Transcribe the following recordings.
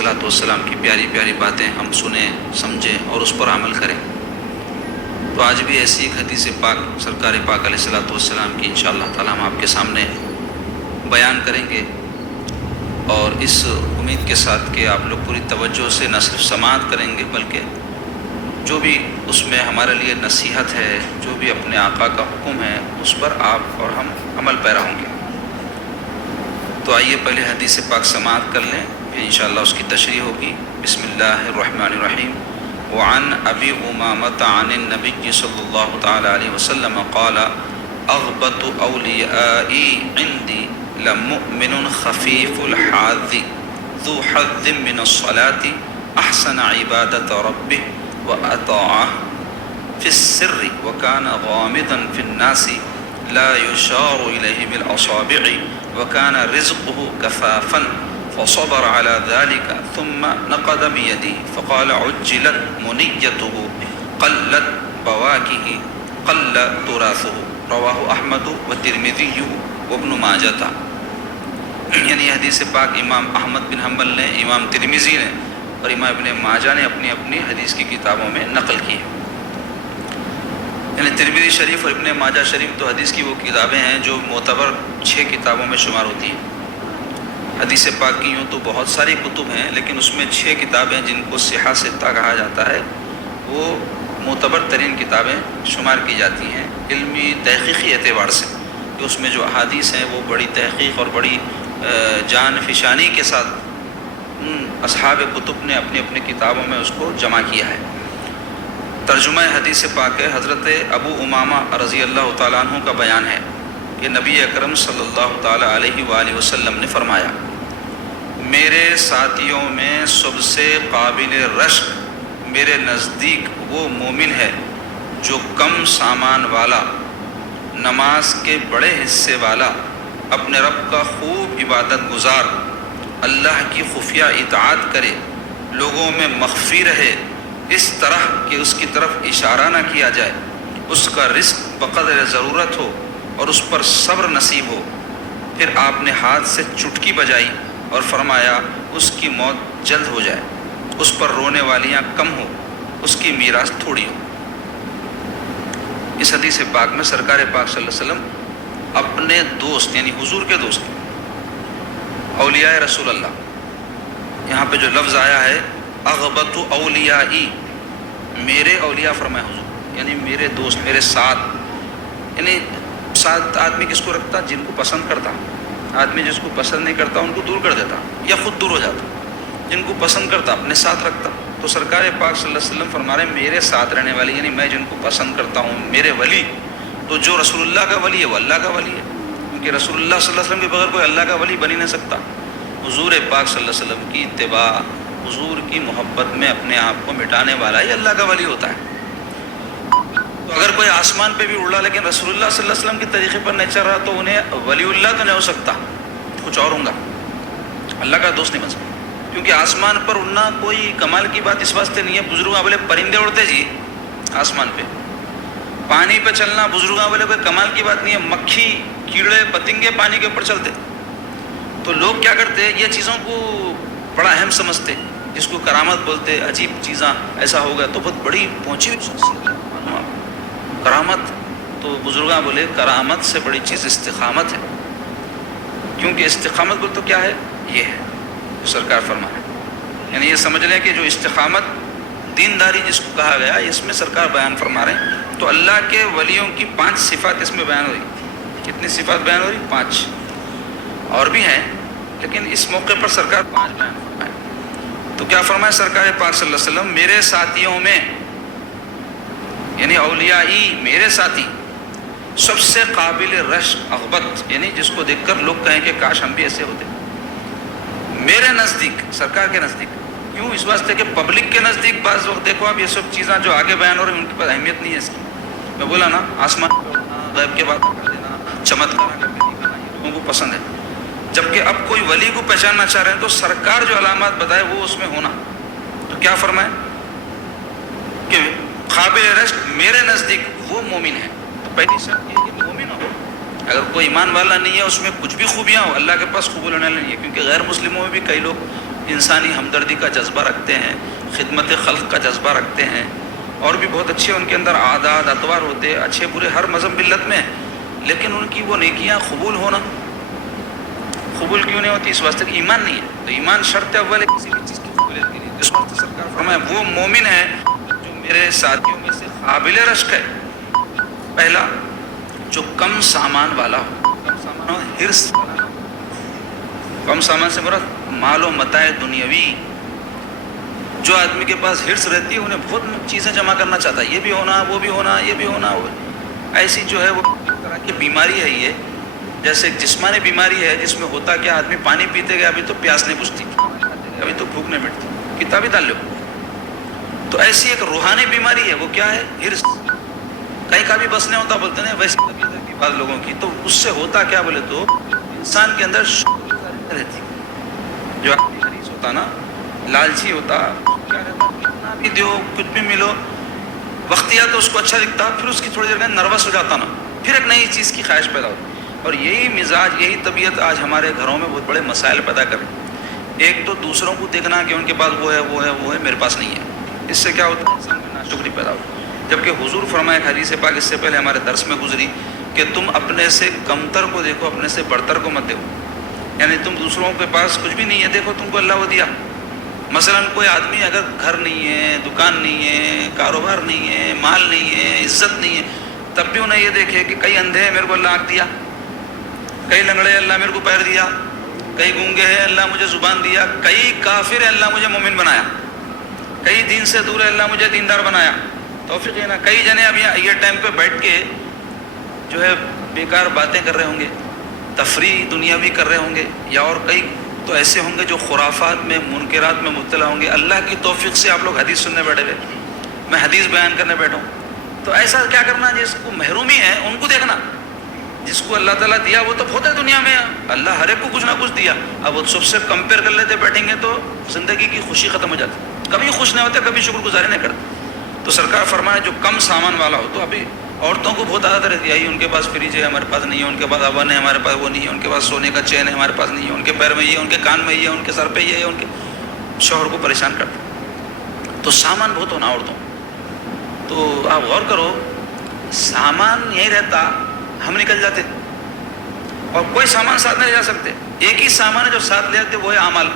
الصلوۃ والسلام کی پیاری پیاری باتیں ہم سنیں، سمجھیں اور اس پر عمل کریں۔ تو آج بھی ایسی ایک حدیث پاک سرکار پاک علیہ الصلوۃ والسلام کی انشاءاللہ تعالی ہم آپ کے سامنے بیان کریں گے، اور اس امید کے ساتھ کہ آپ لوگ پوری توجہ سے نہ صرف سماعت کریں گے بلکہ جو بھی اس میں ہمارے لیے نصیحت ہے، جو بھی اپنے آقا کا حکم ہے، اس پر آپ اور ہم عمل پیرا ہوں گے۔ تو آئیے پہلے حدیث پاک سماعت کر لیں، پھر انشاءاللہ اس کی تشریح ہوگی۔ بسم اللہ الرحمن الرحیم۔ وعن ابی امامۃ عن النبی صلی اللہ تعالی علیہ وسلم قال اغبط اولیائی عندی لمؤمن خفیف الحاذ ذو حظ من الصلاة احسن عبادۃ ربہ وأطاعه في السر وكان غامضا في الناس لا يشار إليه بالأصابع وكان رزقه كفافا فصبر على ذلك ثم نقد بيده فقال عجلت منيته قلت بواكه قل تراثه رواه أحمد والترمذي وابن ماجہ۔ یعنی حدیث پاک امام احمد بن حنبل نے، امام ترمذی نے اور امام ابن ماجہ نے اپنی اپنی حدیث کی کتابوں میں نقل کی ہے۔ یعنی ترمذی شریف اور ابن ماجہ شریف تو حدیث کی وہ کتابیں ہیں جو معتبر 6 کتابوں میں شمار ہوتی ہیں۔ حدیث پاک کی یوں تو بہت ساری کتب ہیں، لیکن اس میں 6 کتابیں جن کو صحہ ستہ کہا جاتا ہے، وہ معتبر ترین کتابیں شمار کی جاتی ہیں علمی تحقیقی اعتبار سے، کہ اس میں جو احادیث ہیں وہ بڑی تحقیق اور بڑی جان فشانی کے ساتھ اصحاب کتب نے اپنی اپنی کتابوں میں اس کو جمع کیا ہے۔ ترجمہ حدیث پاک ہے، حضرت ابو امامہ رضی اللہ تعالیٰ عنہ کا بیان ہے کہ نبی اکرم صلی اللہ تعالیٰ علیہ وآلہ وسلم نے فرمایا، میرے ساتھیوں میں سب سے قابل رشک میرے نزدیک وہ مومن ہے جو کم سامان والا، نماز کے بڑے حصے والا، اپنے رب کا خوب عبادت گزار، اللہ کی خفیہ اطاعت کرے، لوگوں میں مخفی رہے، اس طرح کہ اس کی طرف اشارہ نہ کیا جائے، اس کا رزق بقدر ضرورت ہو اور اس پر صبر نصیب ہو۔ پھر آپ نے ہاتھ سے چٹکی بجائی اور فرمایا، اس کی موت جلد ہو جائے، اس پر رونے والیاں کم ہو، اس کی میراث تھوڑی ہو۔ اس حدیث پاک میں سرکار پاک صلی اللہ علیہ وسلم اپنے دوست یعنی حضور کے دوست اولیاء رسول اللہ، یہاں پہ جو لفظ آیا ہے اغبط اولیائی، میرے اولیاء فرمائے حضور، یعنی میرے دوست، میرے ساتھ۔ یعنی ساتھ آدمی کس کو رکھتا؟ جن کو پسند کرتا۔ آدمی جس کو پسند نہیں کرتا ان کو دور کر دیتا یا خود دور ہو جاتا۔ جن کو پسند کرتا اپنے ساتھ رکھتا۔ تو سرکار پاک صلی اللہ علیہ وسلم فرما رہے ہیں میرے ساتھ رہنے والی، یعنی میں جن کو پسند کرتا ہوں، میرے ولی۔ تو جو رسول اللہ کا ولی ہے وہ اللہ کا ولی ہے، کیونکہ رسول اللہ صلی اللہ علیہ وسلم کے بغیر کوئی اللہ کا ولی بن ہی نہیں سکتا۔ حضور پاک صلی اللہ علیہ وسلم کی اتباع، حضور کی محبت میں اپنے آپ کو مٹانے والا ہی اللہ کا ولی ہوتا ہے۔ تو اگر کوئی آسمان پہ بھی اڑا لیکن رسول اللہ صلی اللہ علیہ وسلم کے طریقے پر نہیں چل رہا تو انہیں ولی اللہ تو نہیں ہو سکتا، کچھ اور ہوں گا، اللہ کا دوست نہیں بن سکتا۔ کیونکہ آسمان پر اڑنا کوئی کمال کی بات اس واسطے نہیں ہے، بزرگاں بولے پرندے اڑتے جی آسمان پہ، پانی پہ چلنا بزرگاں بولے کوئی کمال کی بات نہیں ہے، مکھی کیڑے پتنگے پانی کے اوپر چلتے۔ تو لوگ کیا کرتے ہیں، یہ چیزوں کو بڑا اہم سمجھتے، جس کو کرامت بولتے، عجیب چیزاں ایسا ہوگا تو بہت بڑی پہنچی ہوئی شخصیت ہے۔ کرامت تو بزرگاں بولے کرامت سے بڑی چیز استقامت ہے، کیونکہ استقامت بول تو کیا ہے، یہ ہے جو سرکار فرما ہے۔ یعنی یہ سمجھ لیں کہ جو استقامت دینداری جس کو کہا گیا، اس میں سرکار بیان فرما رہے ہیں۔ تو اللہ کے ولیوں کی 5 صفات اس میں بیان ہو رہی۔ کتنی صفات بیان ہو رہی؟ 5 اور بھی ہیں، لیکن اس موقع پر سرکار 5 بیان فرمائے۔ تو کیا فرمائے سرکار پاک صلی اللہ علیہ وسلم، میرے ساتھیوں میں یعنی اولیائی، میرے ساتھی، سب سے قابل رشک اغبط، یعنی جس کو دیکھ کر لوگ کہیں کہ کاش ہم بھی ایسے ہوتے، میرے نزدیک، سرکار کے نزدیک۔ کیوں؟ اس واسطے کہ پبلک کے نزدیک بعض وقت دیکھو آپ یہ سب چیزیں جو آگے بیان ہو رہی ہیں ان کے پاس اہمیت نہیں ہے اس کی۔ میں بولا نا، آسمان پہ اڑنا، غیب کے بات کر دینا، چمتکار کر کے دکھانا، یہ لوگوں کو پسند ہے۔ جبکہ اب کوئی ولی کو پہچاننا چاہ رہے ہیں تو سرکار جو علامات بتائے وہ اس میں ہونا۔ تو کیا فرمائے کہ قابل رشک میرے نزدیک وہ مومن ہے۔ تو پہلی شرط یہ ہے کہ مومن ہو۔ اگر کوئی ایمان والا نہیں ہے، اس میں کچھ بھی خوبیاں ہو، اللہ کے پاس قبول ہونے والا نہیں ہے، کیونکہ غیر مسلموں میں بھی کئی لوگ انسانی ہمدردی کا جذبہ رکھتے ہیں، خدمت خلق کا جذبہ رکھتے ہیں، اور بھی بہت اچھے ان کے اندر عادات اطوار ہوتے ہیں، اچھے برے ہر مذہب ملت میں، لیکن ان کی وہ نیکیاں قبول کیوں نہیں ہوتی؟ اس واسطے کہ ایمان نہیں ہے. تو ایمان شرط اول ہے کسی بھی چیز کی قبولیت کے لیے. اس واسطے سرکار فرمایا وہ مومن ہے جو میرے ساتھیوں میں سے قابل رشک ہے. پہلا، جو کم سامان والا ہو، کم سامان ہو، حرص والا ہو. کم سامان سے مراد مال و متاع دنیاوی. جو آدمی کے پاس حرص رہتی ہے انہیں بہت چیزیں جمع کرنا چاہتا ہے، یہ بھی ہونا، وہ بھی ہونا، یہ بھی ہونا. ایسی جو ہے وہ ایک طرح کی بیماری ہے. یہ جیسے ایک جسمانی بیماری ہے جس میں ہوتا کیا، آدمی پانی پیتے گیا ابھی تو پیاس نہیں بجھتی، ابھی تو بھوک نہیں مٹتی، کتابیں ڈال لو. تو ایسی ایک روحانی بیماری ہے، وہ کیا ہے؟ حرص. کہیں کا بھی بس نہیں ہوتا، بولتے ہیں ویسی طبیعت رہتی بعض لوگوں کی. تو اس سے ہوتا کیا بولے تو انسان کے اندر شکر رہتی. جو حریص ہوتا نا، لالچی ہوتا، کیا رہتا، کتنا بھی دیو، کچھ بھی ملو، وقتیا تو اس کو اچھا دکھتا، پھر اس کی تھوڑی دیر میں نروس ہو جاتا نا، پھر ایک نئی چیز کی خواہش پیدا ہوتی. اور یہی مزاج، یہی طبیعت آج ہمارے گھروں میں بہت بڑے مسائل پیدا کرے. ایک تو دوسروں کو دیکھنا کہ ان کے پاس وہ ہے، میرے پاس نہیں ہے. اس سے کیا ہوتا ہے؟ انسان میں ناشکری پیدا ہوتی. جبکہ حضور فرمایا حدیث پاک اس سے پہلے ہمارے درس میں گزری کہ تم اپنے سے کمتر کو دیکھو، اپنے سے بڑھتر کو مت دیکھو. یعنی تم دوسروں کے پاس کچھ بھی نہیں ہے، دیکھو تم کو اللہ وہ دیا. مثلا کوئی آدمی اگر گھر نہیں ہے، دکان نہیں ہے، کاروبار نہیں ہے، مال نہیں ہے، عزت نہیں ہے، تب بھی انہیں یہ دیکھے کہ کئی اندھے ہیں، میرے کو اللہ آنکھ دیا، کئی لنگڑے اللہ میرے کو پیر دیا، کئی گونگے ہیں اللہ مجھے زبان دیا، کئی کافر ہے اللہ مجھے مومن بنایا، کئی دین سے دور ہے اللہ مجھے دیندار بنایا. توفیق ہے نا. کئی جنے اب یہ ٹائم پہ بیٹھ کے جو ہے بیکار باتیں کر رہے ہوں گے، تفریح دنیاوی کر رہے ہوں گے، یا اور کئی تو ایسے ہوں گے جو خرافات میں، منکرات میں مبتلا ہوں گے. اللہ کی توفیق سے آپ لوگ حدیث سننے بیٹھے ہوئے، میں حدیث بیان کرنے بیٹھا ہوں. تو ایسا کیا کرنا، جس کو محرومی ہے ان کو دیکھنا. جس کو اللہ تعالیٰ دیا وہ تو بہت ہے دنیا میں، اللہ ہر ایک کو کچھ نہ کچھ دیا. اب وہ سب سے کمپیئر کر لیتے بیٹھیں گے تو زندگی کی خوشی ختم ہو جاتی. کبھی خوش نہیں ہوتے، کبھی شکر گزاری نہیں کرتے. تو سرکار فرمایا جو کم سامان والا ہو. تو ابھی عورتوں کو بہت عادت رہتی ہے، ان کے پاس فریج ہے ہمارے پاس نہیں ہے، ان کے پاس اوون ہے ہمارے پاس وہ نہیں ہے، ان کے پاس سونے کا چین ہے ہمارے پاس نہیں ہے، ان کے پیر میں یہ ہے، ان کے کان میں یہ ہے، ان کے سر پہ یہ ہے، ان کے شوہر کو پریشان کرتے. تو سامان بہت ہونا عورتوں. تو آپ غور کرو، سامان یہی رہتا، ہم نکل جاتے اور کوئی سامان ساتھ نہیں لے جا سکتے. ایک ہی سامان ہے جو ساتھ لے جاتے، وہ ہے اعمال.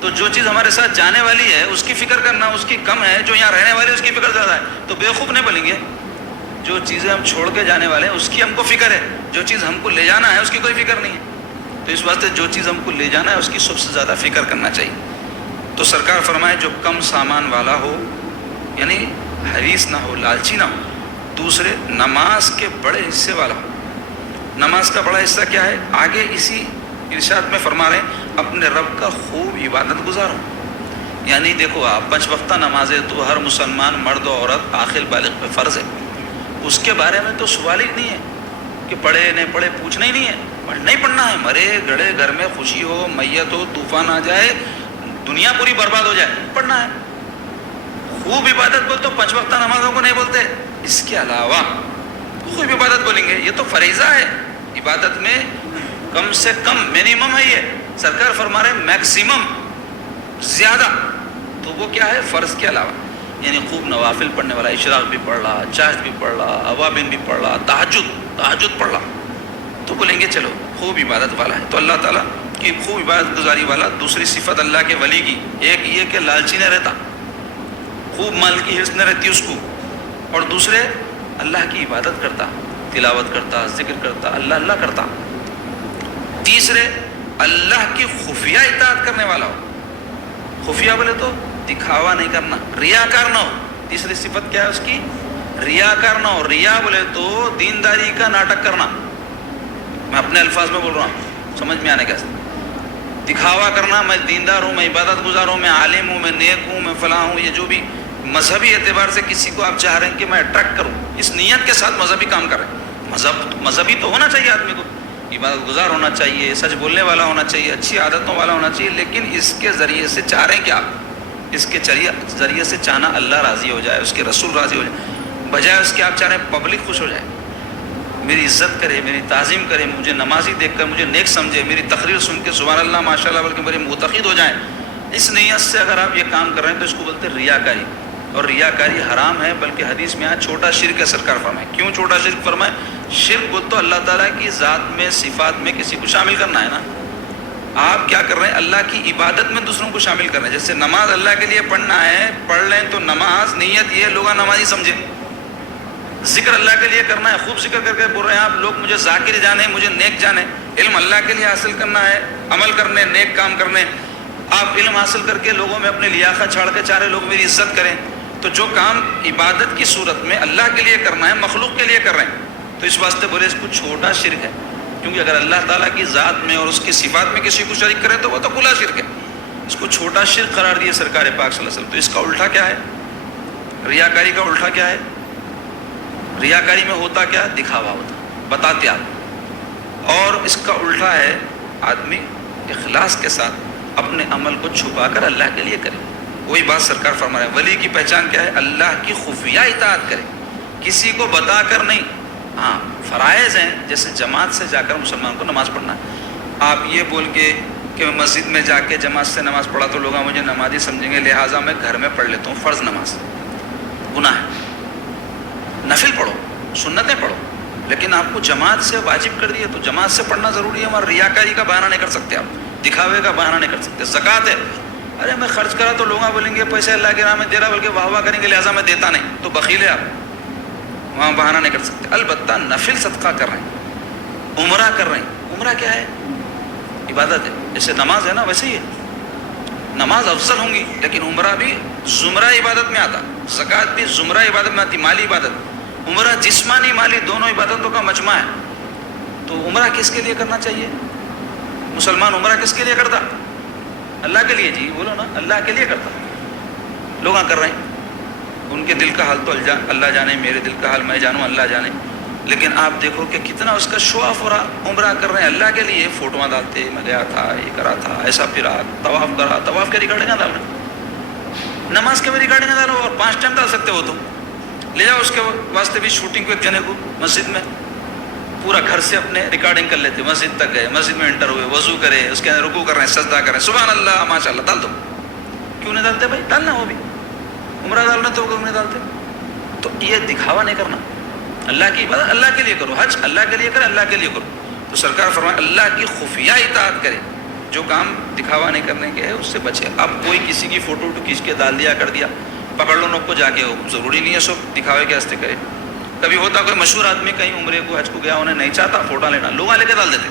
تو جو چیز ہمارے ساتھ جانے والی ہے اس کی فکر کرنا، اس کی کم ہے. جو یہاں رہنے والی ہے اس کی فکر زیادہ ہے. تو بیوقوف نہیں بولیں گے. جو چیزیں ہم چھوڑ کے جانے والے ہیں اس کی ہم کو فکر ہے، جو چیز ہم کو لے جانا ہے اس کی کوئی فکر نہیں ہے. تو اس واسطے جو چیز ہم کو لے جانا ہے اس کی سب سے زیادہ فکر کرنا چاہیے. تو سرکار فرمائے جو کم سامان والا ہو، یعنی حریص نہ ہو، لالچی نہ ہو. دوسرے، نماز کے بڑے حصے والا ہو. نماز کا بڑا حصہ کیا ہے؟ آگے اسی ارشاد میں فرما رہے ہیں اپنے رب کا خوب عبادت گزارو. یعنی دیکھو آپ 5 وقتہ نمازیں تو ہر مسلمان مرد و عورت عاقل بالغ پہ فرض ہے. اس کے بارے میں تو سوال ہی نہیں ہے کہ پڑھے نہیں پڑھے، پوچھنا ہی نہیں ہے. پڑھنا ہی پڑھنا ہے. مرے گڑے گھر میں خوشی ہو، میت ہو، طوفان آ جائے، دنیا پوری برباد ہو جائے، پڑھنا ہے. خوب عبادت بول تو 5 وقتہ نمازوں کو نہیں بولتے، اس کے علاوہ خوب عبادت بولیں گے. یہ تو فریضہ ہے. عبادت میں کم سے کم منیمم ہے. یہ سرکار فرما رہے ہیں میکسیمم، زیادہ تو وہ کیا ہے؟ فرض کے علاوہ. یعنی خوب نوافل پڑھنے والا، اشراق بھی پڑھ رہا، چاشت بھی پڑھ رہا، اوابین بھی پڑھ رہا، تہجد پڑھ رہا، تو بولیں گے چلو خوب عبادت والا ہے. تو اللہ تعالیٰ کی خوب عبادت گزاری والا. دوسری صفت اللہ کے ولی کی ایک یہ کہ لالچی نہ رہتا، خوب مال کی حرص نہ رہتی اس کو. اور دوسرے، اللہ کی عبادت کرتا، تلاوت کرتا، ذکر کرتا، اللہ اللہ کرتا. تیسرے، اللہ کی خفیہ اطاعت کرنے والا ہو. خفیہ بولے تو دکھاوا نہیں کرنا، ریاکار نہ ہو. تیسری صفت کیا ہے اس کی؟ ریاکار نہ ہو. ریا بولے تو دینداری کا ناٹک کرنا. میں اپنے الفاظ میں بول رہا ہوں، سمجھ میں آنے کا. دکھاوا کرنا، میں دیندار ہوں، میں عبادت گزار ہوں، میں عالم ہوں، میں نیک ہوں، میں فلاں ہوں. یہ جو بھی مذہبی اعتبار سے کسی کو آپ چاہ رہے ہیں کہ میں اٹریکٹ کروں، اس نیت کے ساتھ مذہبی کام کریں. مذہبی تو ہونا چاہیے آدمی کو، عبادت گزار ہونا چاہیے، سچ بولنے والا ہونا چاہیے، اچھی عادتوں والا ہونا چاہیے. لیکن اس کے ذریعے سے چاہ رہے ہیں کہ آپ اس کے ذریعے سے چاہنا اللہ راضی ہو جائے، اس کے رسول راضی ہو جائے، بجائے اس کے آپ چاہ رہے ہیں پبلک خوش ہو جائے، میری عزت کرے، میری تعظیم کرے، مجھے نمازی دیکھ کر مجھے نیک سمجھے، میری تقریر سن کے سبحان اللہ ماشاء اللہ بلکہ میرے معتقد ہو جائیں. اس نیت سے اگر آپ یہ کام کر رہے ہیں تو اس کو بولتے ہیں ریاکاری، اور ریاکاری حرام ہے، بلکہ حدیث میں چھوٹا شرک ہے سرکار فرمائے۔ کیوں چھوٹا شرک فرمائے؟ شرک بول تو اللہ تعالیٰ کی ذات میں صفات میں کسی کو شامل کرنا ہے نا۔ آپ کیا کر رہے ہیں؟ اللہ کی عبادت میں دوسروں کو شامل کر رہے ہیں۔ جیسے نماز اللہ کے لیے پڑھنا ہے، پڑھ لیں تو نماز نیت یہ لوگ نمازی سمجھیں۔ ذکر اللہ کے لیے کرنا ہے، خوب ذکر کر کے بول رہے ہیں آپ لوگ مجھے ذاکر جانے، مجھے نیک جانے۔ علم اللہ کے لیے حاصل کرنا ہے، عمل کرنے، نیک کام کرنے۔ آپ علم حاصل کر کے لوگوں میں اپنی لیاقت چھاڑ کے چارے لوگ میری عزت کریں۔ تو جو کام عبادت کی صورت میں اللہ کے لیے کرنا ہے، مخلوق کے لیے کر رہے ہیں، تو اس واسطے بولے اس کو چھوٹا شرک ہے۔ کیونکہ اگر اللہ تعالیٰ کی ذات میں اور اس کی صفات میں کسی کو شریک کرے تو وہ تو کھلا شرک ہے۔ اس کو چھوٹا شرک قرار دیا سرکار پاک صلی اللہ علیہ وسلم۔ تو اس کا الٹا کیا ہے؟ ریاکاری کا الٹا کیا ہے؟ ریاکاری میں ہوتا کیا؟ دکھاوا ہوتا، بتاتے آپ۔ اور اس کا الٹا ہے آدمی اخلاص کے ساتھ اپنے عمل کو چھپا کر اللہ کے لیے کرے۔ وہی بات سرکار فرما رہے ہیں، ولی کی پہچان کیا ہے؟ اللہ کی خفیہ اطاعت کرے، کسی کو بتا کر نہیں۔ ہاں فرائض ہیں، جیسے جماعت سے جا کر مسلمان کو نماز پڑھنا ہے۔ آپ یہ بول کے کہ میں مسجد میں جا کے جماعت سے نماز پڑھا تو لوگ مجھے نمازی سمجھیں گے، لہٰذا میں گھر میں پڑھ لیتا ہوں فرض نماز، گناہ ہے۔ نفل پڑھو، سنتیں پڑھو، لیکن آپ کو جماعت سے واجب کر دیے تو جماعت سے پڑھنا ضروری ہے۔ اور ریاکاری کا بہانہ نہیں کر سکتے آپ، دکھاوے کا بہانہ نہیں کر سکتے۔ زکوٰۃ ہے، ارے میں خرچ کرا تو لوگ بولیں گے پیسے اللہ کے راہ میں دے رہا، بلکہ واہ واہ کریں گے لہٰذا میں دیتا نہیں، تو بخیل ہے آپ، وہاں بہانہ نہیں کر سکتے۔ البتہ نفل صدقہ کر رہے ہیں، عمرہ کر رہے ہیں۔ عمرہ کیا ہے؟ عبادت ہے، جیسے نماز ہے نا ویسے ہی ہے۔ نماز افضل ہوں گی، لیکن عمرہ بھی زمرہ عبادت میں آتا، زکوٰۃ بھی زمرہ عبادت میں آتی، مالی عبادت۔ عمرہ جسمانی مالی دونوں عبادتوں کا مجمع ہے۔ تو عمرہ کس کے لیے کرنا چاہیے؟ مسلمان عمرہ کس کے لیے کرتا؟ اللہ کے لیے، جی بولو نا، اللہ کے لیے کرتا۔ لوگ کر رہے ہیں، ان کے دل کا حال تو اللہ جانے، میرے دل کا حال میں جانوں، اللہ جانے۔ لیکن آپ دیکھو کہ کتنا اس کا شو آف ہو رہا، عمرہ کر رہے ہیں اللہ کے لیے، فوٹوਆਂ ڈالتے، میں گیا تھا، یہ کرا تھا، ایسا پھرا، طواف کرا، طواف کے ریکارڈنگ ڈالنا، نماز کے بھی ریکارڈنگ ڈالو، اور 5 ٹائم ڈال سکتے ہو تو لے جاؤ اس کے واسطے بھی شوٹنگ کو ایک جنے کو مسجد میں، پورا گھر سے اپنے ریکارڈنگ کر لیتے، مسجد تک گئے، مسجد میں انٹر ہوئے، وضو کرے، اس کے اندر رکوع کر رہے ہیں، سجدہ کر رہے ہیں، سبحان اللہ ماشاء اللہ، ڈال دو۔ کیوں نہیں ڈالتے بھائی؟ ڈالنا، وہ بھی عمرہ ڈالنا تو کیوں نہیں ڈالتے؟ تو یہ دکھاوا نہیں کرنا، اللہ کی عبادت اللہ کے لیے کرو، حج اللہ کے لیے کرے، اللہ کے لیے کرو۔ تو سرکار فرمائے اللہ کی خفیہ اطاعت کرے، جو کام دکھاوا نہیں کرنے کے ہے اس سے بچے۔ اب کوئی کسی کی فوٹو کھینچ کے ڈال دیا، کر دیا، پکڑ لو نوک کو جا کے، ضروری نہیں ہے سب دکھاوے کے واسطے کرے۔ کبھی ہوتا کوئی مشہور آدمی کہیں عمرے کو حج کو گیا، انہیں نہیں چاہتا فوٹو لینا، لوگ لے کے ڈال دیتے،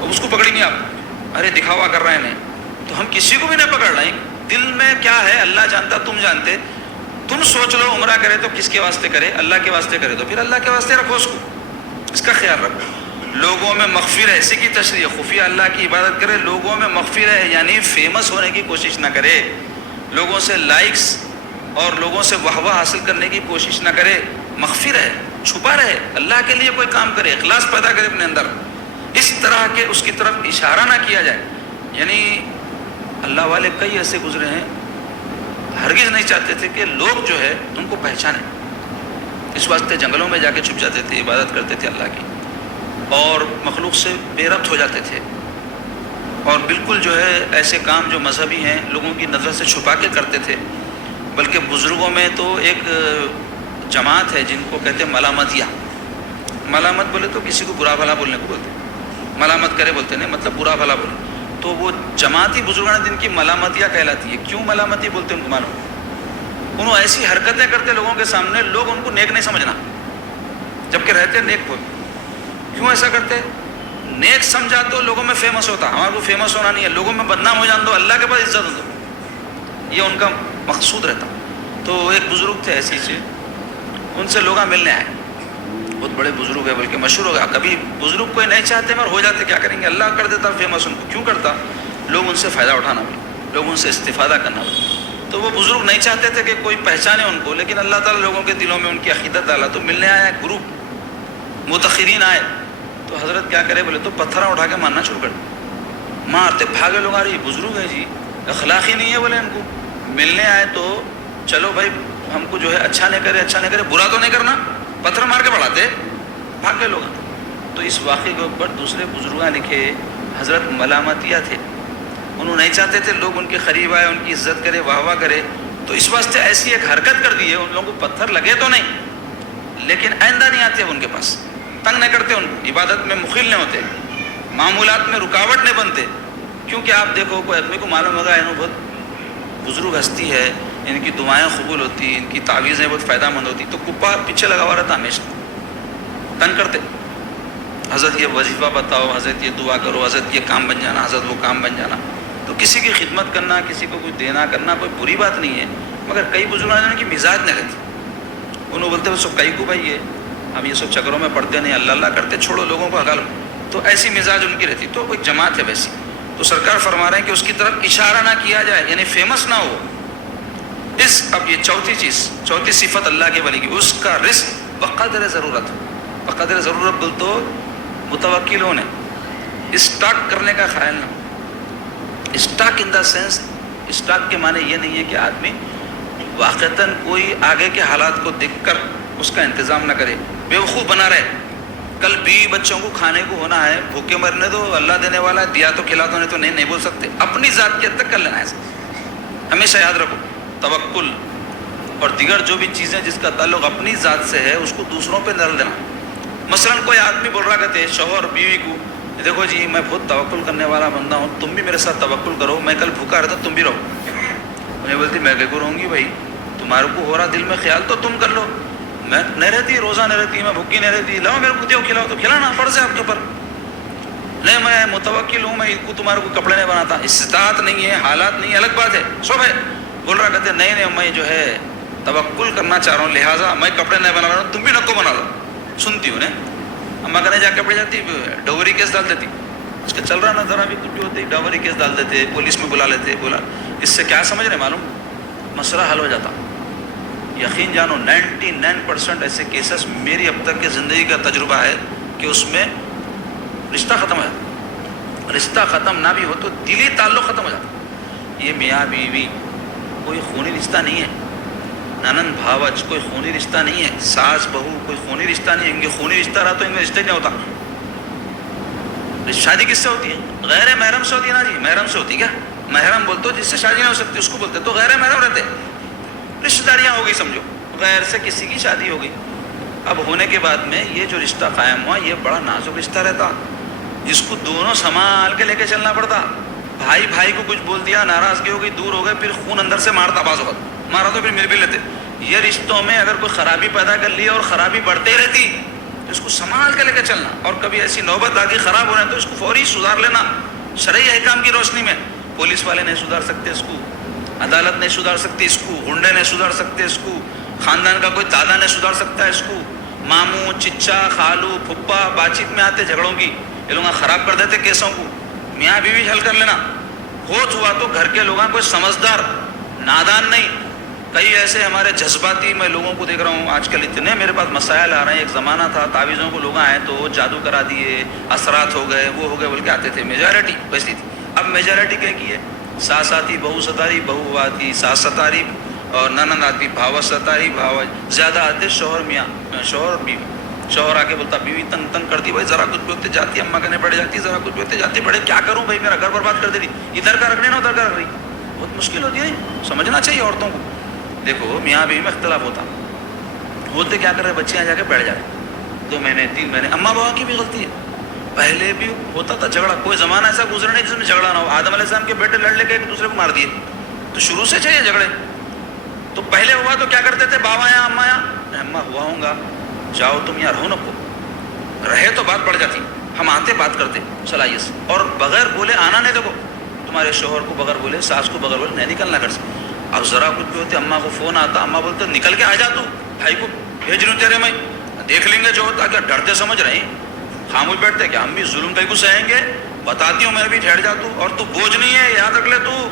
اب اس کو پکڑی نہیں آپ، ارے دکھاوا کر رہے ہیں۔ تو ہم کسی کو بھی نہیں پکڑ رہے ہیں، دل میں کیا ہے اللہ جانتا، تم جانتے۔ تم سوچ لو عمرہ کرے تو کس کے واسطے کرے؟ اللہ کے واسطے کرے تو پھر اللہ کے واسطے رکھو اس کو، اس کا خیال رکھو۔ لوگوں میں مغفر ہے، اسی کی تشریح، خفیہ اللہ کی عبادت کرے، لوگوں میں مغفر ہے، یعنی فیمس ہونے کی کوشش نہ کرے، لوگوں سے لائکس اور لوگوں سے واہ واہ حاصل کرنے کی کوشش نہ کرے، مغفر ہے، چھپا رہے، اللہ کے لیے کوئی کام کرے، اخلاص پیدا کرے اپنے اندر، اس طرح کے اس کی طرف اشارہ نہ کیا جائے۔ یعنی اللہ والے کئی ایسے گزرے ہیں، ہرگز نہیں چاہتے تھے کہ لوگ جو ہے ان کو پہچانیں، اس واسطے جنگلوں میں جا کے چھپ جاتے تھے، عبادت کرتے تھے اللہ کی، اور مخلوق سے بے ربط ہو جاتے تھے، اور بالکل جو ہے ایسے کام جو مذہبی ہیں لوگوں کی نظر سے چھپا کے کرتے تھے۔ بلکہ بزرگوں میں تو ایک جماعت ہے جن کو کہتے ہیں ملامتیہ۔ ملامت بولے تو کسی کو برا بھلا بولنے کو بولتے ہیں، ملامت کرے بولتے نہیں، مطلب برا بھلا بولے۔ تو وہ جماعتی بزرگان جن کی ملامتیہ کہلاتی ہے۔ کیوں ملامتی بولتے ہیں ان کو معلوم؟ انہوں ایسی حرکتیں کرتے لوگوں کے سامنے، لوگ ان کو نیک نہیں سمجھنا، جبکہ رہتے نیک کو۔ کیوں ایسا کرتے؟ نیک سمجھا تو لوگوں میں فیمس ہوتا، ہمارے کو فیمس ہونا نہیں ہے، لوگوں میں بدنام ہو جان دو، اللہ کے پاس عزت دو، یہ ان کا مقصود رہتا۔ تو ایک بزرگ تھے ایسی سے، ان سے لوگ ملنے آئے، بہت بڑے بزرگ ہے، بلکہ مشہور ہو گیا۔ کبھی بزرگ کوئی نہیں چاہتے مگر ہو جاتے، کیا کریں گے، اللہ کر دیتا فیمس ان کو۔ کیوں کرتا؟ لوگ ان سے فائدہ اٹھانا بھی، لوگ ان سے استفادہ کرنا بھی۔ تو وہ بزرگ نہیں چاہتے تھے کہ کوئی پہچانے ان کو، لیکن اللہ تعالیٰ لوگوں کے دلوں میں ان کی عقیدت ڈالا، تو ملنے آیا ایک گروپ، متأخرین آئے، تو حضرت کیا کرے بولے تو پتھر اٹھا کے مارنا شروع کر دیا، مارتے بھاگے لوگ، آ رہی بزرگ ہے جی، اخلاقی نہیں ہے بولے ان کو، ملنے آئے تو چلو بھائی ہم کو جو ہے اچھا نہیں کرے، برا تو نہیں کرنا، پتھر مار کے بڑھاتے، بھاگ گئے لوگ۔ تو اس واقعے کے اوپر دوسرے بزرگاں لکھے، حضرت ملامتیہ تھے، انہوں نہیں چاہتے تھے لوگ ان کے قریب آئے، ان کی عزت کرے، واہ واہ کرے، تو اس واسطے ایسی ایک حرکت کر دی ہے، ان لوگوں کو پتھر لگے تو نہیں لیکن آئندہ نہیں آتے ان کے پاس، تنگ نہیں کرتے، ان کو عبادت میں مخل نہیں ہوتے، معمولات میں رکاوٹ نہیں بنتے. کیونکہ آپ دیکھو کوئی آدمی کو معلوم ہوگا انہوں بہت بزرگ ہستی ہے، ان کی دعائیں قبول ہوتی، ان کی تعویذیں بہت فائدہ مند ہوتی، تو کپا پیچھے لگا ہوا رہتا ہمیشہ، تنگ کرتے، حضرت یہ وظیفہ بتاؤ، حضرت یہ دعا کرو، حضرت یہ کام بن جانا، حضرت وہ کام بن جانا. تو کسی کی خدمت کرنا، کسی کو کچھ دینا کرنا کوئی بری بات نہیں ہے، مگر کئی بزرگان کی مزاج نہیں رہتی، انہوں بولتے ہیں سب کئی کو بھائی یہ ہم یہ سب چکروں میں پڑھتے نہیں، اللہ اللہ کرتے، چھوڑو لوگوں کو ہگا لو، تو ایسی مزاج ان کی رہتی. تو ایک جماعت ہے ویسی، تو سرکار فرما رہے ہیں کہ اس کی طرف اشارہ نہ کیا جائے، یعنی فیمس نہ ہو. اب یہ چوتھی چیز، چوتھی صفت اللہ کے ولی کی، اس کا رزق بقدر ضرورت. بقدر ضرورت بول تو متوکل ہونے، اسٹاک کرنے کا خیال نہ. Stock in the sense, stock کے معنی یہ نہیں ہے کہ آدمی واقعتاً کوئی آگے کے حالات کو دیکھ کر اس کا انتظام نہ کرے، بیوقوف بنا رہے. کل بیوی بچوں کو کھانے کو ہونا ہے، بھوکے مرنے دو، اللہ دینے والا ہے، دیا تو کھلا دو، نہیں تو نہیں بول سکتے. اپنی ذات کی حد تک کر لینا ہے. ہمیشہ یاد رکھو توکل اور دیگر جو بھی چیزیں جس کا تعلق اپنی ذات سے ہے اس کو دوسروں پہ ڈال دینا. مثلاً کوئی آدمی بول رہا کرتے شوہر بیوی کو، دیکھو جی میں بہت توکل کرنے والا بندہ ہوں، تم بھی میرے ساتھ توکل کرو، میں کل بھوکا رہتا تم بھی رہو. انہیں بولتی میں کیا کروں گی بھائی، تمہارے کو ہو رہا دل میں خیال تو تم کر لو، میں نہیں رہتی، روزہ نہیں رہتی، میں بھوکی نہیں رہتی، لاؤ میرے کو دیو کھلاؤ، تو کھلانا فرض ہے آپ کے اوپر. نہیں میں متوکل ہوں، میں کو تمہارے کو کپڑے نہیں بناتا، استطاعت نہیں ہے، حالات نہیں ہے، الگ بات ہے، سب ہے. بول رہا کہتے نہیں نہیں میں جو ہے توکل کرنا چاہ رہا ہوں، لہٰذا میں کپڑے نہیں بنا رہا ہوں، تم بھی نکو بنا لو. سنتی ہوں نے اماں کہنے جا کے پڑ جاتی، ڈوری کیس ڈال دیتی، اس کا چل رہا نا ذرا بھی کچھ بھی ہوتی ڈوری کیس ڈال دیتے، پولیس میں بلا لیتے. بولا اس سے کیا سمجھ رہے معلوم، مسئلہ حل ہو جاتا. یقین جانو 99% ایسے کیسز میری اب تک کے زندگی کا تجربہ ہے کہ اس میں رشتہ ختم ہو جاتا. رشتہ ختم نہ بھی ہو تو دلی تعلق ختم ہو جاتا. یہ میاں بیوی کوئی خونی رشتہ نہیں ہے، ننند بھاوج کوئی خونی رشتہ نہیں ہے، ساس بہو کوئی خونی رشتہ نہیں ہے. ان کے خونی رشتہ رہا تو ان میں رشتہ نہیں ہوتا. شادی کس سے ہوتی ہے؟ غیر محرم سے ہوتی ہے نا جی. محرم سے ہوتی کیا؟ محرم بولتے جس سے شادی نہیں ہو سکتی اس کو بولتے، تو غیر محرم رہتے، رشتہ داریاں ہو گئی سمجھو، غیر سے کسی کی شادی ہو گئی. اب ہونے کے بعد میں یہ جو رشتہ قائم ہوا یہ بڑا نازک رشتہ رہتا، جس کو دونوں سنبھال کے لے کے چلنا پڑتا. بھائی بھائی کو کچھ بول دیا، ناراضگی ہو گئی، دور ہو گئے، پھر خون اندر سے مارتا، بعض وقت مارا تو پھر مل بھی لیتے. یہ رشتوں میں اگر کوئی خرابی پیدا کر لی اور خرابی بڑھتے ہی رہتی تو اس کو سنبھال کے لے کے چلنا، اور کبھی ایسی نوبت آ گئی خراب ہو رہا ہے تو اس کو فوری سدھار لینا. شرعی احکام کی روشنی میں پولیس والے نہیں سدھار سکتے اس کو، عدالت نہیں سدھار سکتی اس کو، گنڈے نہیں سدھار سکتے اس کو، خاندان کا کوئی دادا نہیں سدھار سکتا ہے اس کو. ماموں چچا خالو پھپھا بات چیت میں آتے جھگڑوں کی، یہ لوگ خراب کر دیتے کیسوں کو. میاں بیوی حل کر لینا. ہوت ہوا تو گھر کے لوگوں کوئی سمجھدار نادان نہیں. کئی ایسے ہمارے جذباتی میں لوگوں کو دیکھ رہا ہوں آج کل، اتنے میرے پاس مسائل آ رہے ہیں. ایک زمانہ تھا تعویذوں کو لوگ آئے تو جادو کرا دیے، اثرات ہو گئے، وہ ہو گئے بول کے آتے تھے، میجارٹی ویسی تھی. اب میجارٹی کیا کی ہے، ساس آتی بہو ستاری، بہو آتی ساس ستاری، اور ننند آتی بھاو ستاری، بھاو زیادہ آتے شوہر میاں، شوہر بیوی. شوہر آ کے بولتا بیوی تنگ تنگ کرتی، بھائی ذرا کچھ بھی ہوتے جاتی، اماں کہنے پڑ جاتی، ذرا کچھ بھی ہوتے جاتی پڑے، کیا کروں بھائی میرا گھر برباد کر دیتی، ادھر کا رکھنے نا ادھر کا رکھ رہی. بہت مشکل ہوتی ہے، سمجھنا چاہیے عورتوں کو. دیکھو میاں بیوی میں اختلاف ہوتا، ہوتے کیا کر رہے بچیاں جا کے بیٹھ جا رہے 2 مہینے 3 مہینے. اماں بابا کی بھی غلطی ہے. پہلے بھی ہوتا تھا جھگڑا، کوئی زمانہ ایسا گزرا نہیں جس میں جھگڑا نہ ہو. آدم علیہ السلام کے بیٹے لڑ لے کے ایک دوسرے کو مار دیے، تو شروع سے چاہیے جھگڑے. تو پہلے ہوا تو کیا کرتے تھے، بابا یا اماں یا اماں ہوا ہوں گا، جاؤ تم یار ہو نکو رہے تو بات بڑھ جاتی. ہم آتے بات کرتے صلاحیت سے، اور بغیر بولے آنا نہیں. دیکھو تمہارے شوہر کو بغیر بولے، ساس کو بغیر بولے نہیں نکلنا گھر سے. اب ذرا کچھ بھی ہوتے اماں کو فون آتا، اماں بولتے نکل کے آ جا، تو بھائی کو بھیج رہی ہوں تیرے میں، دیکھ لیں گے جو ہوتا. کیا ڈرتے سمجھ رہے ہیں، خاموش بیٹھتے کہ ہم بھی ظلم کہیں کو سہیں گے، بتاتی ہوں میں بھی ٹھہر جا تو، اور تو بوجھ نہیں ہے یاد رکھ لے. تو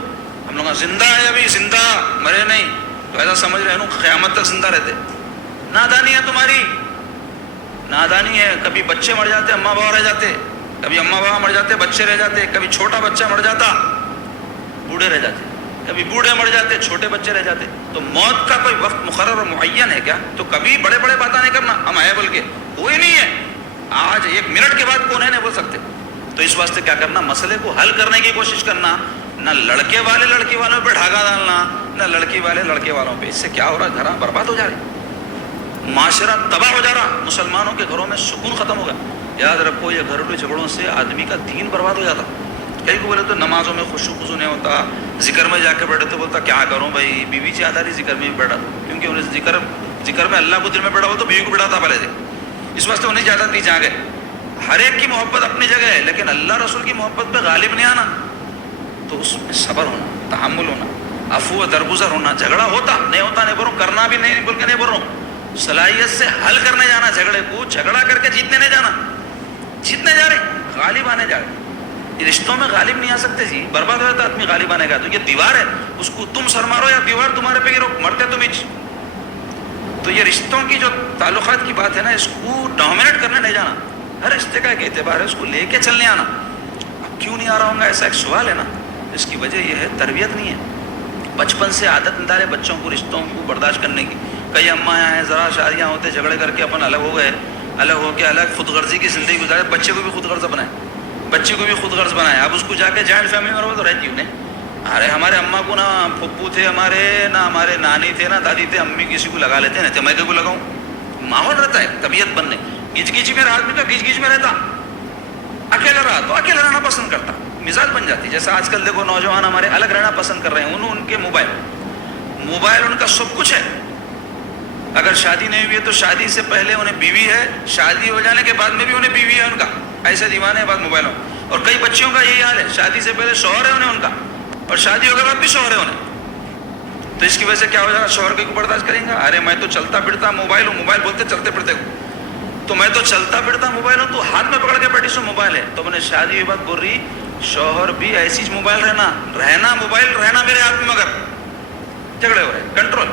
ہم لوگ زندہ ہے ابھی، زندہ مرے نہیں، تو ایسا سمجھ رہے ہیں قیامت تک زندہ رہتے. نادانی ہے تمہاری، نادانی ہے. کبھی بچے مر جاتے اماں بابا رہ جاتے، کبھی اماں بابا مر جاتے بچے رہ جاتے، کبھی چھوٹا بچہ مر جاتا بوڑھے رہ جاتے، کبھی بوڑھے مر جاتے چھوٹے بچے رہ جاتے. تو موت کا کوئی وقت مقرر اور معین ہے کیا؟ تو کبھی بڑے بڑے باتیں نہیں کرنا، ہم ہے بول کے کوئی نہیں ہے. آج 1 منٹ کے بعد کون ہے نہیں بول سکتے. تو اس واسطے کیا کرنا، مسئلے کو حل کرنے کی کوشش کرنا. نہ لڑکے والے لڑکی والوں پہ ڈھاگا ڈالنا، نہ لڑکی والے لڑکے والوں پہ. اس سے کیا ہو رہا ہے؟ گھر برباد ہو جا رہے، معاشرہ تباہ ہو جا رہا، مسلمانوں کے گھروں میں سکون ختم ہوگا. یاد رکھو یہ گھریلو جھگڑوں سے آدمی کا دین برباد ہو جاتا. کئی کو بولے تو نمازوں میں خشوع خضوع نہیں ہوتا، ذکر میں جا کے بیٹھے تو بولتا کیا کروں بھائی، بیوی سے آدھا ذکر میں بھی بیٹھا، کیونکہ انہیں ذکر میں اللہ کو دل میں بیٹھا ہو تو بیوی کو بیٹھاتا پہلے سے، اس واسطے انہیں زیادہ تھی جا گئے. ہر ایک کی محبت اپنی جگہ ہے، لیکن اللہ رسول کی محبت پہ غالب نہیں آنا. تو اس میں صبر ہونا، تحمل ہونا، عفو و درگزر ہونا. جھگڑا ہوتا نہیں ہوتا نہیں بول رہا ہوں، کرنا بھی نہیں بول کے نہیں بول رہا ہوں، صلاحیت سے حل کرنے جانا جھگڑے کو. جھگڑا کر کے جیتنے نہیں جانا، جیتنے جا رہے غالب آنے جا رہے. یہ رشتوں میں غالب نہیں آ سکتے جی، برباد ہو جاتا آدمی غالب آنے کا. تو یہ دیوار ہے، اس کو تم سر مارو یا دیوار تمہارے پہ گرو، مرتے تم ہی. تو یہ رشتوں کی جو تعلقات کی بات ہے نا، اس کو ڈومینیٹ کرنے نہیں جانا. ہر رشتے کا ایک اعتبار ہے، اس کو لے کے چلنے آنا. اب کیوں نہیں آ رہا ہوں گا ایسا ایک سوال ہے نا، اس کی وجہ یہ ہے تربیت نہیں ہے. بچپن سے عادت نہیں ڈالے بچوں کو رشتوں کو برداشت کرنے کی. کئی اماں ہیں ذرا شادیاں ہوتے جھگڑے کر کے اپن الگ ہو گئے، الگ ہو کے الگ خود غرضی کی زندگی گزارے. بچے کو بھی خود غرض بنائے، بچی کو بھی خود غرض بنائے. اب اس کو جا کے جوائنٹ فیملی میں رہو تو رہتی انہیں، ارے ہمارے اماں کو نہ پھپھو تھے ہمارے، نہ ہمارے نانی تھے، نہ دادی تھے، امی کسی کو لگا لیتے نہیں تھے، میں کو لگاؤں. ماحول رہتا ہے طبیعت بننے. گچ گچ میں آدمی تو گچ گچ میں رہتا، اکیلا رہا تو اکیلا رہنا پسند کرتا، مزاج بن جاتی. جیسا آج کل دیکھو نوجوان ہمارے الگ رہنا پسند کر رہے ہیں. ان کے موبائل ان کا سب کچھ ہے. اگر شادی نہیں ہوئی ہے تو شادی سے پہلے انہیں بیوی ہے، شادی ہو جانے کے بعد میں بھی انہیں بیوی ہے ان کا. ایسے دیوانے بعد موبائلوں. اور کئی بچیوں کا یہی حال ہے، شادی سے پہلے شوہر ہے انہیں ان کا، اور شادی ہو کے بعد بھی شوہر ہے انہیں. تو اس کی وجہ سے کیا ہو جائے گا، شوہر کو برداشت کریں گا. ارے میں تو چلتا پھرتا موبائل ہوں، موبائل بولتے چلتے پھرتے ہوں، تو میں تو چلتا پھرتا موبائل ہوں، تو ہاتھ میں پکڑ کے بیٹھی سو موبائل ہے. تو میں نے شادی کے بعد بول رہی شوہر بھی ایسی موبائل رہنا موبائل رہنا میرے ہاتھ میں، مگر جھگڑے ہو رہے کنٹرول.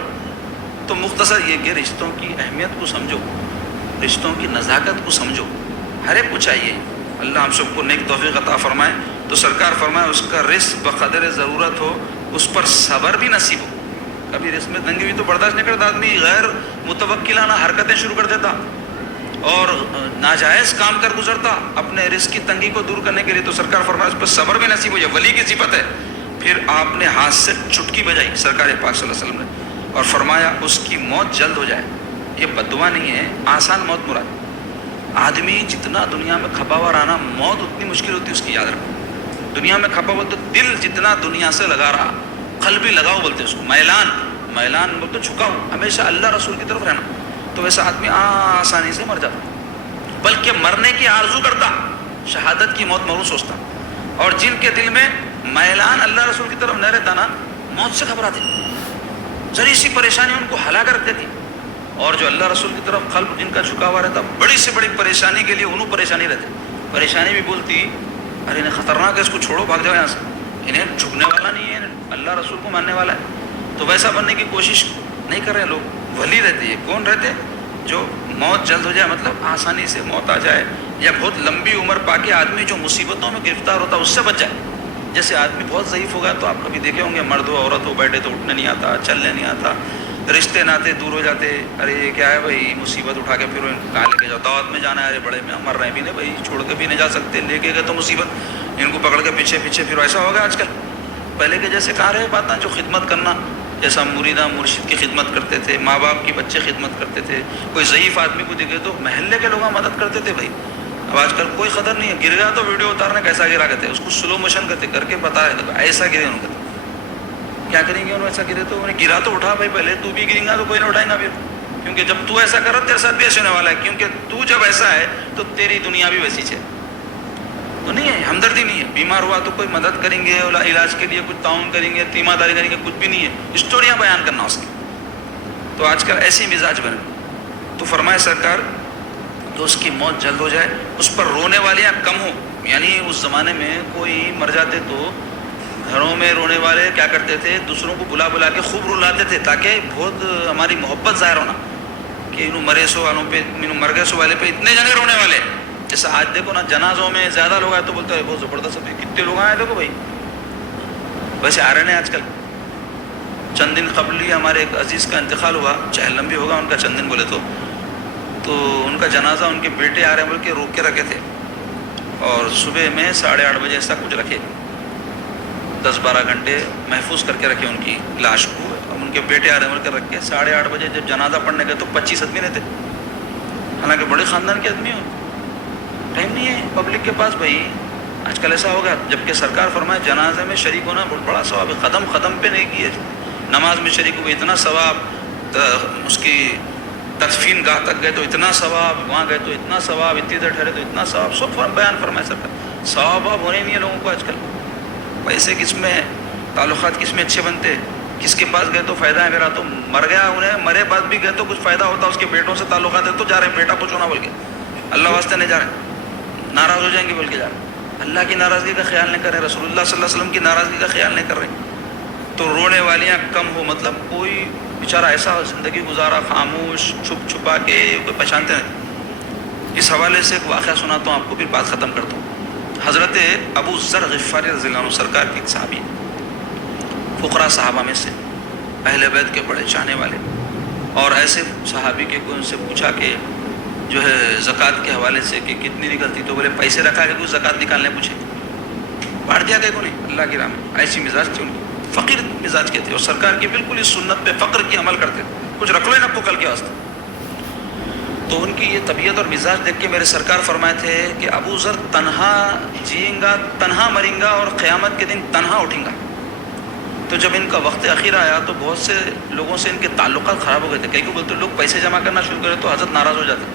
تو مختصر یہ کہ رشتوں کی اہمیت کو سمجھو، رشتوں کی نزاکت کو سمجھو. ہر ایک کو چاہیے. اللہ ہم سب کو نیک توفیق عطا فرمائے. تو سرکار فرمائے اس کا رزق بقدر ضرورت ہو، اس پر صبر بھی نصیب ہو. کبھی رزق میں تنگی بھی تو برداشت نہیں کرتا آدمی، غیر متوکلانہ حرکتیں شروع کر دیتا اور ناجائز کام کر گزرتا اپنے رزق کی تنگی کو دور کرنے کے لیے. تو سرکار فرمائے اس پر صبر بھی نصیب ہو جائے، ولی کی صفت ہے. پھر آپ نے ہاتھ سے چٹکی بجائی سرکار پاک صلی اللہ علیہ وسلم نے، اور فرمایا اس کی موت جلد ہو جائے. یہ بددعا نہیں ہے، آسان موت مراد. آدمی جتنا دنیا میں کھپا ہوا رہا نا، موت اتنی مشکل ہوتی ہے اس کی. یاد رکھو دنیا میں کھپا ہوا تو دل جتنا دنیا سے لگا رہا، قلبی لگاؤ بولتے اس کو، میلان بولتے جھکاؤ، ہمیشہ اللہ رسول کی طرف رہنا. تو ویسا آدمی آسانی سے مر جاتا، بلکہ مرنے کی آرزو کرتا، شہادت کی موت مروں سوچتا. اور جن کے دل میں میلان اللہ رسول کی طرف نہ رہتا نا، موت سے گھبراتے، ذری سی پریشانی ان کو ہلاک رکھ دیتی. اور جو اللہ رسول کی طرف قلب جن کا جھکا ہوا رہتا، بڑی سے بڑی پریشانی کے لیے انہوں پریشانی رہتے. پریشانی بھی بولتی ارے انہیں خطرناک ہے، اس کو چھوڑو بھاگ جاؤ یہاں سے، انہیں جھکنے والا نہیں ہے، اللہ رسول کو ماننے والا ہے. تو ویسا بننے کی کوشش نہیں کر رہے لوگ. ولی رہتے ہیں کون رہتے؟ جو موت جلد ہو جائے، مطلب آسانی سے موت آ جائے، یا بہت لمبی عمر پا کے آدمی جو مصیبتوں میں گرفتار ہوتا اس سے بچ جائے. جیسے آدمی بہت ضعیف ہو گیا تو آپ کبھی دیکھے ہوں گے، مرد ہو عورت ہو، بیٹھے تو اٹھنے نہیں آتا، چلنے نہیں آتا، رشتے ناتے دور ہو جاتے. ارے یہ کیا ہے بھائی، مصیبت اٹھا کے پھر کہاں لے کے جاؤ، دعوت میں جانا ہے، ارے بڑے میں مر رہے بھی نہیں بھائی، چھوڑ کے بھی نہیں جا سکتے، لے کے گئے تو مصیبت، ان کو پکڑ کے پیچھے پیچھے. پھر ایسا ہوگا آج کل. پہلے کے جیسے کہاں رہے بات نا، جو خدمت کرنا، جیسا مریدہ مرشد کی خدمت کرتے تھے، ماں باپ کی بچے خدمت کرتے تھے، کوئی ضعیف آدمی کو دیکھے تو محلے کے لوگ مدد کرتے تھے بھائی. اب آج کل کوئی قدر نہیں ہے. گر گیا تو ویڈیو اتارنے کیسا گرا کرتے، اس کو سلو موشن کرتے کر کے بتا رہے ایسا گرے. ان کو کیا کریں گے، انہوں ایسا گرے تو انہیں گرا تو اٹھا بھائی، پہلے تو بھی گریں گا تو کوئی نہ اٹھائیں گا پھر، کیونکہ جب تو ایسا کر تیرے ساتھ بھی ایسے ہونے والا ہے. کیونکہ تو جب ایسا ہے تو تیری دنیا بھی ویسی ہے. تو نہیں ہے، ہمدردی نہیں ہے. بیمار ہوا تو کوئی مدد کریں گے، علاج کے لیے کچھ تعاون کریں گے، تیمارداری کریں گے، کچھ بھی نہیں ہے. اسٹوریاں بیان کرنا اس کی. تو آج کل ایسی مزاج بنے. تو فرمائے سرکار تو اس کی موت جلد ہو جائے، اس پر رونے والیاں کم ہو. یعنی اس زمانے میں کوئی مر جاتے تو گھروں میں رونے والے کیا کرتے تھے، دوسروں کو بلا بلا کے خوب رلاتے تھے، تاکہ بہت ہماری محبت ظاہر ہونا کہ انہوں مرے سو والوں پہ، انہوں مر گئے سو والے پہ اتنے جنے رونے والے. جیسا آج دیکھو نا، جنازوں میں زیادہ لوگ آئے تو بولتے ہیں بہت زبردست ہے، کتنے لوگ آئے دیکھو بھائی. ویسے آ رہے ہیں آج کل. چند دن قبل ہی ہمارے ایک عزیز کا انتقال ہوا، چاہے لمبی ہوگا ان کا چند دن بولے تو ان کا جنازہ ان کے بیٹے آ رہے ہیں بول کے روک کے رکھے تھے، اور صبح میں 8:30 بجے ایسا کچھ رکھے. 10-12 گھنٹے محفوظ کر کے رکھے ان کی لاش کو. ان کے بیٹے آرمل کر رکھے. 8:30 بجے جب جنازہ پڑھنے گئے تو 25 آدمی رہتے, حالانکہ بڑے خاندان کے آدمی ہو. ٹائم نہیں ہے پبلک کے پاس بھائی. آج کل ایسا ہوگا, جبکہ سرکار فرمائے جنازے میں شریک ہونا بہت بڑا ثواب ہے. قدم پہ نہیں کیے, نماز میں شریک ہوئے اتنا ثواب, اس کی تدفین گاہ تک گئے تو اتنا ثواب, وہاں گئے تو اتنا ثواب, اتنی دیر ٹھہرے تو اتنا ثواب. سب بیان فرمائے سرکار. ثواب ہونے نہیں ہے لوگوں کو آج کل. پیسے کس میں ہے, تعلقات کس میں اچھے بنتے, کس کے پاس گئے تو فائدہ ہے میرا, تو مر گیا انہیں, مرے بعد بھی گئے تو کچھ فائدہ ہوتا. اس کے بیٹوں سے تعلقات ہے تو جا رہے ہیں, بیٹا پوچھو نا بول کے, اللہ واسطے نہیں جا رہے, ناراض ہو جائیں گے بول کے جا رہے ہیں. اللہ کی ناراضگی کا خیال نہیں کر رہے, رسول اللہ صلی اللہ علیہ وسلم کی ناراضگی کا خیال نہیں کر رہے. تو رونے والیاں کم ہو, مطلب کوئی بیچارہ ایسا زندگی گزارا خاموش چھپ چھپا کے, کوئی پہچانتے نہیں. اس حوالے سے ایک واقعہ سناتا ہوں آپ کو, پھر بات ختم کرتا ہوں. حضرت ابو ذر غفاری رضی اللہ عنہ سرکار کی ایک صحابی, فقراء صحابہ میں سے, اہل بیت کے بڑے چاہنے والے, اور ایسے صحابی کے کوئی ان سے پوچھا کہ جو ہے زکوٰۃ کے حوالے سے کہ کتنی نکلتی, تو بولے پیسے رکھا کہ کوئی زکوٰۃ نکالنے پوچھے, بانٹ دیا کہ کو نہیں, اللہ کی راہ میں. ایسی مزاج تھی ان کی, فقیر مزاج کے تھے, اور سرکار کی بالکل اس سنت پہ فقر کی عمل کرتے, کچھ رکھ لو ان کو کل کے واسطے. تو ان کی یہ طبیعت اور مزاج دیکھ کے میرے سرکار فرمائے تھے کہ ابو ذر تنہا جئیں گا, تنہا مریں گا, اور قیامت کے دن تنہا اٹھیں گا. تو جب ان کا وقت اخیر آیا تو بہت سے لوگوں سے ان کے تعلقات خراب ہو گئے تھے. کئی کو بولتے لوگ پیسے جمع کرنا شروع کرے تو حضرت ناراض ہو جاتے,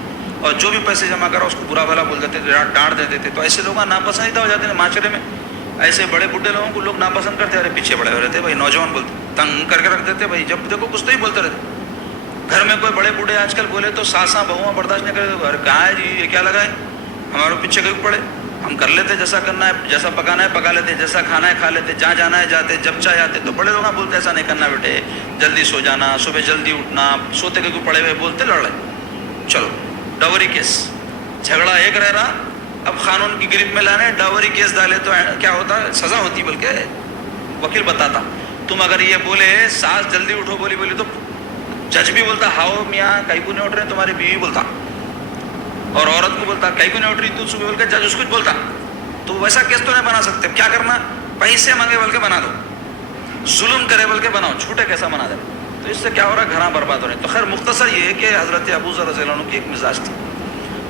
اور جو بھی پیسے جمع کرا اس کو برا بھلا بول دیتے تھے, ڈانٹ دیتے تھے. تو ایسے لوگ ناپسندیدہ ہو جاتے ہیں معاشرے میں. ایسے بڑے بوڑھے لوگوں کو لوگ ناپسند کرتے, ارے پیچھے بڑے ہو رہے تھے بھائی, نوجوان بولتے, تنگ کر کے رکھ دیتے بھائی, جب دیکھو کچھ تو ہی بولتے رہتے. گھر میں کوئی بڑے بوڑھے آج کل بولے تو ساساں بہواں برداشت نہیں کرتے, ارے کہاں ہے جی, یہ کیا لگا ہے, ہمارے پیچھے کہیں پڑے, ہم کر لیتے جیسا کرنا ہے, جیسا پکانا ہے پکا لیتے, جیسا کھانا ہے کھا لیتے, جہاں جانا ہے جاتے, جب چاہے آتے. تو بڑے لوگ بولتے ایسا نہیں کرنا بیٹے, جلدی سو جانا, صبح جلدی اٹھنا, سوتے کے کوئی پڑے ہوئے بولتے, لڑ رہے. چلو ڈاوری کیس, جھگڑا ایک رہ رہا, اب قانون کی گرفت میں لانے, ڈاوری کیس ڈالے تو کیا ہوتا, سزا ہوتی. بلکہ وکیل بتاتا, تم اگر یہ بولے ساس جلدی اٹھو بولی تو جج بھی بولتا ہاؤ میاں کئی کو نہیں اٹھ رہے, تمہاری بیوی بولتا, اور عورت کو بولتا کئی کو نہیں اٹھ رہی تو صبح بول کے جج اس کو بولتا. تو ویسا کیس تو نہیں بنا سکتے. کیا کرنا, پیسے مانگے بول کے بنا دو, ظلم کرے بول کے بناؤ, چھوٹے کیسا بنا دے. تو اس سے کیا ہو رہا ہے, گھراں برباد ہو رہے ہیں. تو خیر مختصر یہ ہے کہ حضرت ابو ذر رضی اللہ عنہ کی ایک مزاج تھی.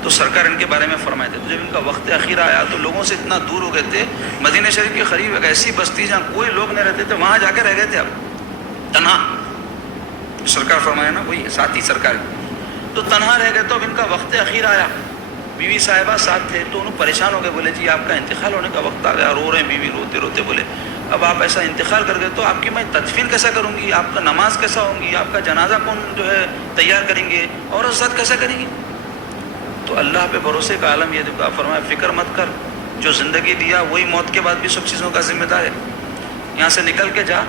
تو سرکار ان کے بارے میں فرمائے تھے. تو جب ان کا وقت اخیر آیا تو لوگوں سے اتنا دور ہو گئے تھے. مدینہ شریف کے قریب ایک ایسی بستی جہاں کوئی لوگ نہیں رہتے تھے, وہاں جا کے رہ گئے تھے اب تنہا. سرکار فرمایا نا وہی ساتھی سرکار, تو تنہا رہ گئے. تو اب ان کا وقت اخیر آیا, بیوی صاحبہ ساتھ تھے, تو انہوں پریشان ہو گئے. بولے جی آپ کا انتقال ہونے کا وقت آ گیا. رو رہے ہیں بیوی, روتے روتے بولے اب آپ ایسا انتقال کر گئے تو آپ کی میں تدفین کیسا کروں گی, آپ کا نماز کیسا ہوگی, آپ کا جنازہ کون جو ہے تیار کریں گے, اور عزت کیسا کریں گے. تو اللہ پہ بھروسے کا عالم یہ دکھا, فرمایا فکر مت کر, جو زندگی دیا وہی موت کے بعد بھی سب چیزوں کا ذمہ دار ہے. یہاں سے نکل کے جا,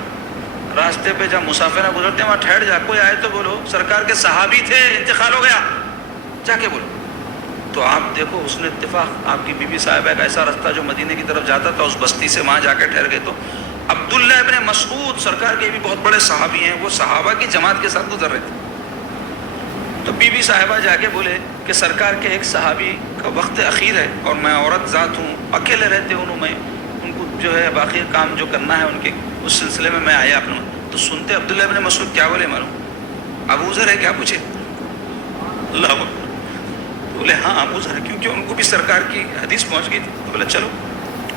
راستے پہ جا, مسافرہ گزرتے وہاں ٹھہر جا, کوئی آئے تو بولو سرکار کے صحابی تھے, انتقال ہو گیا, جا کے بولو. تو آپ دیکھو اس نے اتفاق, آپ کی بیوی صاحبہ ایک ایسا راستہ جو مدینے کی طرف جاتا تھا, اس بستی سے وہاں جا کے ٹھہر گئے. تو عبداللہ ابن مسعود سرکار کے بھی بہت بڑے صحابی ہیں, وہ صحابہ کی جماعت کے ساتھ گزر رہے تھے. تو بیوی صاحبہ جا کے بولے کہ سرکار کے ایک صحابی کا وقت اخیر ہے, اور میں عورت ذات ہوں, اکیلے رہتے انہوں, میں ان کو جو ہے باقی کام جو کرنا ہے ان کے اس سلسلے میں میں آیا اپنا. تو سنتے عبداللہ ابن مسعود کیا بولے معلوم, ابو ذر ہے کیا پوچھے, اللہ بولے ہاں ابو ذر, کیونکہ ان کو بھی سرکار کی حدیث پہنچ گئی تھی. تو بولے چلو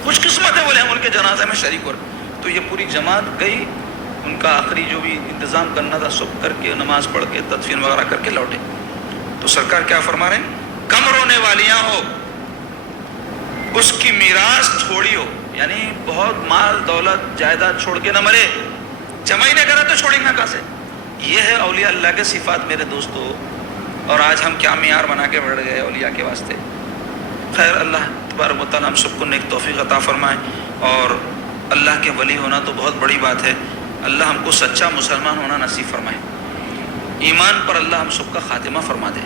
خوش قسمت ہے, بولے ہم ان کے جنازے میں شریک ہو رہے. تو یہ پوری جماعت گئی, ان کا آخری جو بھی انتظام کرنا تھا سب کر کے, نماز پڑھ کے, تدفین وغیرہ کر کے لوٹے. تو سرکار کیا فرما رہے ہیں, کم رونے والیاں ہو, اس کی میراث چھوڑی ہو, یعنی بہت مال دولت جائیداد چھوڑ کے نہ مرے, جمع ہی نہیں کرا تو چھوڑیں گے کہاں سے. یہ ہے اولیاء اللہ کے صفات میرے دوستو. اور آج ہم کیا معیار بنا کے بڑھ گئے اولیاء کے واسطے. خیر اللہ تبارک و تعالیٰ ہم سب کو نیک توفیق عطا فرمائے, اور اللہ کے ولی ہونا تو بہت بڑی بات ہے. اللہ ہم کو سچا مسلمان ہونا نصیب فرمائے, ایمان پر اللہ ہم سب کا خاتمہ فرما دے.